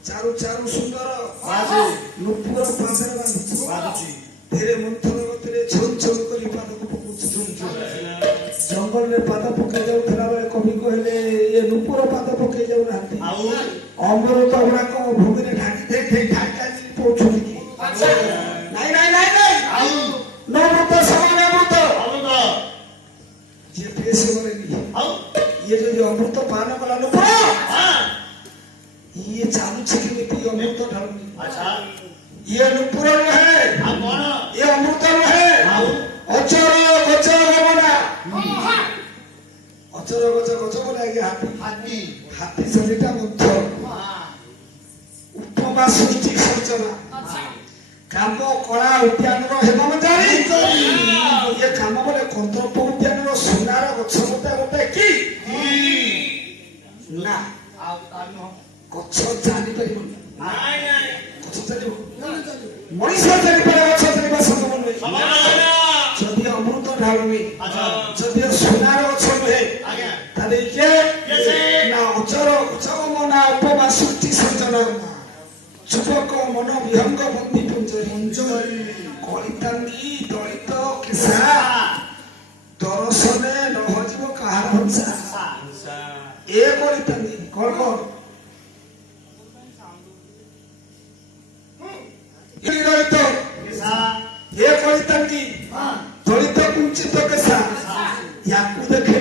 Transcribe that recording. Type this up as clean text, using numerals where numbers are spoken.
चारू चारू सुंदर नुपुर धीरे मंथन गतिरे छन छन करी पाद को जंगल में पाद पके जाउथला बेले कवि कहले ये नुपुर पाद पके जाउ नांती अमृत गुड़ाक भोगरे ढाकी दे ढाकी पहुंचुनी नहीं नहीं नहीं नहीं नमृत समान अमृत ये पेश करेनी ये जो अमृत पान कला नुपुर ये चालू छे कि अमृत ढालनी अच्छा ये नुपुर है ये अमृत है अचर गच गमना अचर गच गच गमना ये हाथी हाथी शरीरटा मुक्त उपमा सृष्टि सर्जना काम कला उद्यान हेम जानी ये काम बोले कंत्रप उद्यान सोनार गछ गोटे गोटे कि ना गछ जानी परिबन नाइ नाइ गछ जानिबो मनीष जानी पारे गछ जानिबा संभव नै जदि अमृत ढालमी जदि सोनार गछ नहे ताले ये ना अचर गछम ना उपमा सृष्टि सर्जना যুবক মন বিহঙ্গ বন্দী পুঞ্জরি কলিতাঙ্গী দলিত কিসা দর্শনে নহজিব কাহার হংসা এ কলিতাঙ্গী কল কল দলিত কিসা এ কলিতাঙ্গী দলিত কুঞ্চিত কিসা ইয়াকু দেখে